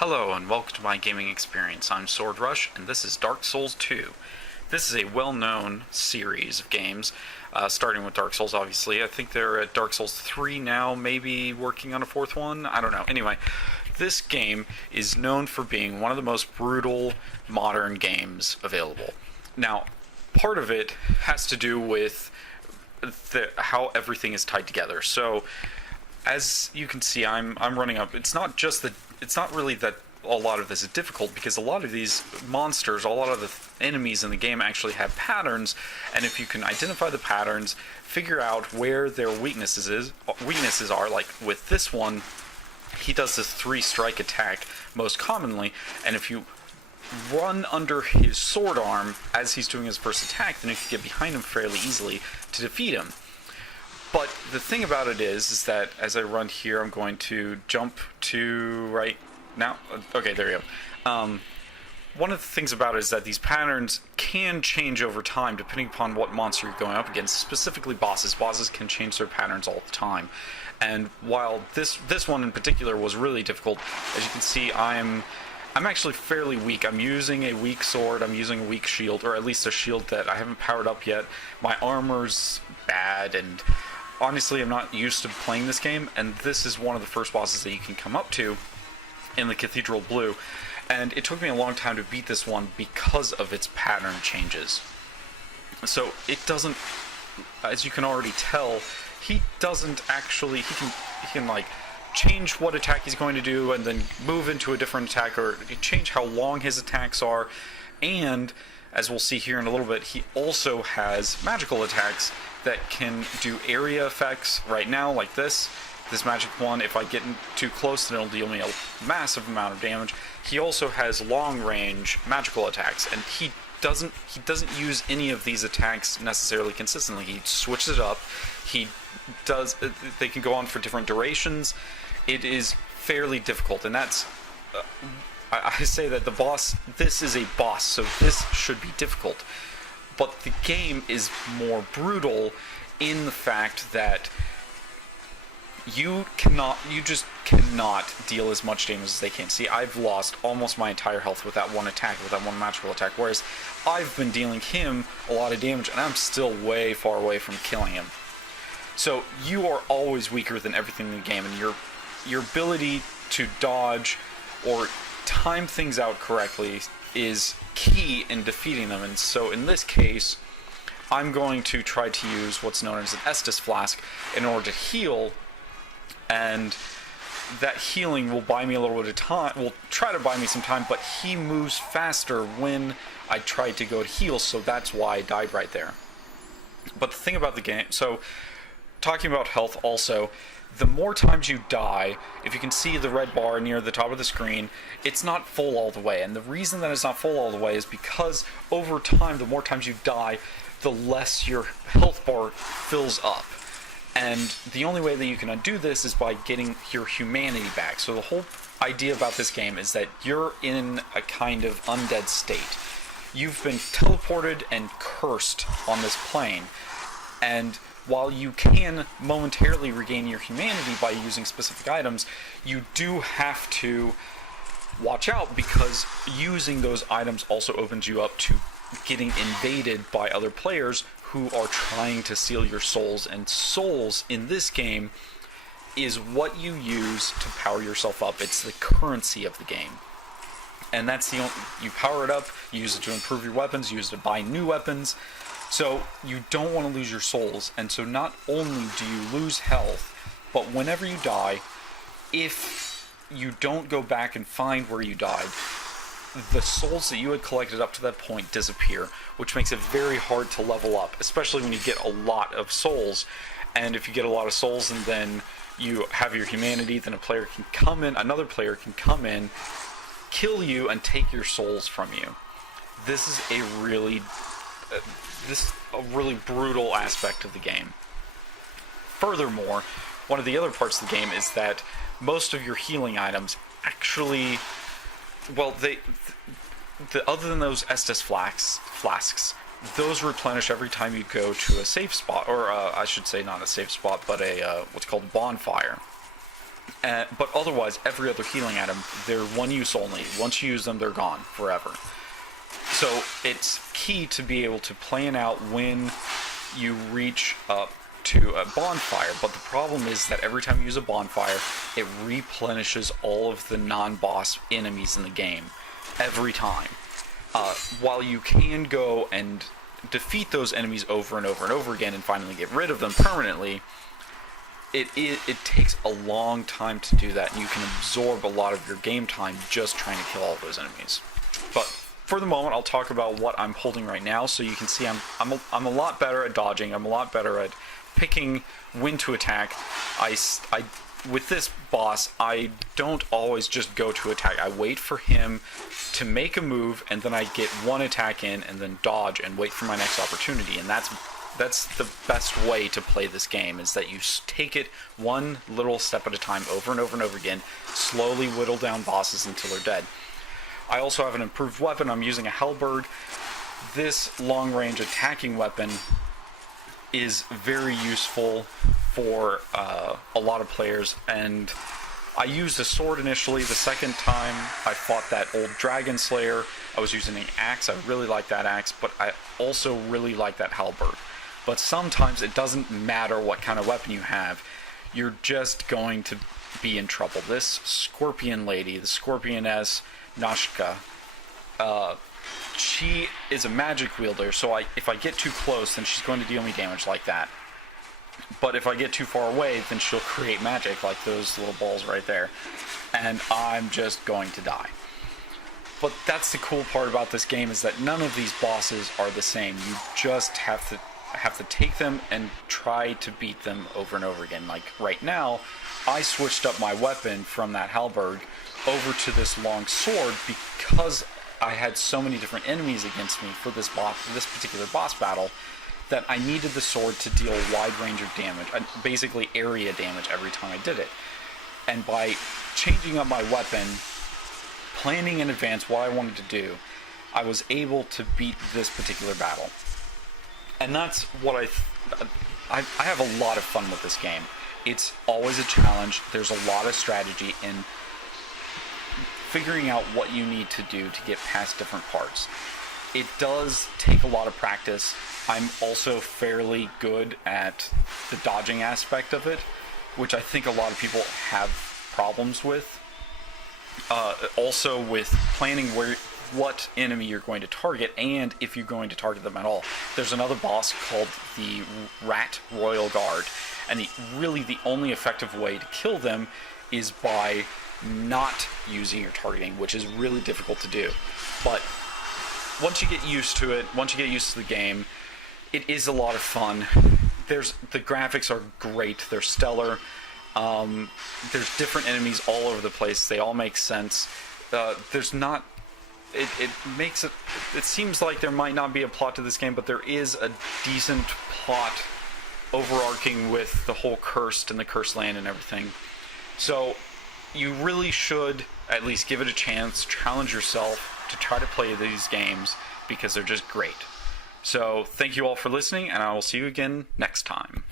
Hello and welcome to my gaming experience. I'm Sword Rush and this is Dark Souls 2. This is a well-known series of games, starting with Dark Souls obviously. I think they're at Dark Souls 3 now, maybe working on a fourth one, I don't know. Anyway, this game is known for being one of the most brutal modern games available. Now, part of it has to do with how everything is tied together. So, as you can see, I'm running up. It's not really that a lot of this is difficult, because a lot of these monsters, a lot of the enemies in the game actually have patterns, and if you can identify the patterns, figure out where their weaknesses are, like with this one, he does this 3-strike attack most commonly, and if you run under his sword arm as he's doing his first attack, then you can get behind him fairly easily to defeat him. But the thing about it is that as I run here, I'm going to jump to right now. Okay, there you go. One of the things about it is that these patterns can change over time depending upon what monster you're going up against, specifically bosses. Bosses can change their patterns all the time. And while this one in particular was really difficult, as you can see, I'm actually fairly weak. I'm using a weak sword, I'm using a weak shield, or at least a shield that I haven't powered up yet. My armor's bad, and honestly, I'm not used to playing this game, and this is one of the first bosses that you can come up to in the Cathedral Blue. And it took me a long time to beat this one because of its pattern changes. So it doesn't, as you can already tell, he doesn't actually, he can like change what attack he's going to do and then move into a different attack, or change how long his attacks are. And as we'll see here in a little bit, he also has magical attacks that can do area effects right now, like this magic one. If I get too close, then it'll deal me a massive amount of damage. He also has long range magical attacks, and he doesn't use any of these attacks necessarily consistently. He switches it up. They can go on for different durations. It is fairly difficult, and that's I say that this is a boss, so this should be difficult. But the game is more brutal in the fact that you just cannot deal as much damage as they can. See, I've lost almost my entire health with that one attack, with that one magical attack, whereas I've been dealing him a lot of damage, and I'm still way far away from killing him. So you are always weaker than everything in the game, and your ability to dodge or time things out correctly is key in defeating them. And so in this case, I'm going to try to use what's known as an Estus Flask in order to heal, and that healing will buy me a little bit of time, will try to buy me some time, but he moves faster when I tried to go to heal, so that's why I died right there. But the thing about the game, so talking about health also, the more times you die, if you can see the red bar near the top of the screen, it's not full all the way. And the reason that it's not full all the way is because over time, the more times you die, the less your health bar fills up. And the only way that you can undo this is by getting your humanity back. So the whole idea about this game is that you're in a kind of undead state. You've been teleported and cursed on this plane, and while you can momentarily regain your humanity by using specific items, you do have to watch out, because using those items also opens you up to getting invaded by other players who are trying to steal your souls. And souls in this game is what you use to power yourself up. It's the currency of the game. And that's you power it up, you use it to improve your weapons, you use it to buy new weapons. So you don't want to lose your souls, and so not only do you lose health, but whenever you die, if you don't go back and find where you died, the souls that you had collected up to that point disappear, which makes it very hard to level up, especially when you get a lot of souls. And if you get a lot of souls and then you have your humanity, then another player can come in, kill you, and take your souls from you. This is a really brutal aspect of the game. Furthermore, one of the other parts of the game is that most of your healing items actually, well, other than those Estus flasks, those replenish every time you go to a safe spot, or I should say not a safe spot, but a what's called a bonfire. But otherwise, every other healing item, they're one use only. Once you use them, they're gone forever. So it's key to be able to plan out when you reach up to a bonfire, but the problem is that every time you use a bonfire, it replenishes all of the non-boss enemies in the game. Every time. While you can go and defeat those enemies over and over and over again and finally get rid of them permanently, it takes a long time to do that, and you can absorb a lot of your game time just trying to kill all those enemies. But for the moment, I'll talk about what I'm holding right now, so you can see I'm a lot better at dodging. I'm a lot better at picking when to attack. With this boss, I don't always just go to attack. I wait for him to make a move, and then I get one attack in, and then dodge and wait for my next opportunity. And that's the best way to play this game, is that you take it one little step at a time, over and over and over again, slowly whittle down bosses until they're dead. I also have an improved weapon. I'm using a halberd. This long-range attacking weapon is very useful for a lot of players, and I used a sword initially. The second time I fought that old dragon slayer, I was using an axe. I really like that axe, but I also really like that halberd. But sometimes it doesn't matter what kind of weapon you have, you're just going to be in trouble. This scorpion lady, the scorpioness Nashka, she is a magic wielder, so if I get too close, then she's going to deal me damage like that. But if I get too far away, then she'll create magic like those little balls right there, and I'm just going to die. But that's the cool part about this game, is that none of these bosses are the same. You just have to take them and try to beat them over and over again. Like right now, I switched up my weapon from that halberd over to this long sword because I had so many different enemies against me for this particular boss battle, that I needed the sword to deal a wide range of damage, basically area damage every time I did it. And by changing up my weapon, planning in advance what I wanted to do, I was able to beat this particular battle. And that's what I have a lot of fun with this game. It's always a challenge. There's a lot of strategy in figuring out what you need to do to get past different parts. It does take a lot of practice. I'm also fairly good at the dodging aspect of it, which I think a lot of people have problems with. Also with planning what enemy you're going to target, and if you're going to target them at all. There's another boss called the Rat Royal Guard, and the only effective way to kill them is by not using your targeting, which is really difficult to do. But once you get used to it, once you get used to the game, it is a lot of fun. The graphics are great. They're stellar. There's different enemies all over the place. They all make sense. It seems like there might not be a plot to this game, but there is a decent plot overarching with the whole cursed and the cursed land and everything. So you really should at least give it a chance, challenge yourself to try to play these games, because they're just great. So thank you all for listening, and I will see you again next time.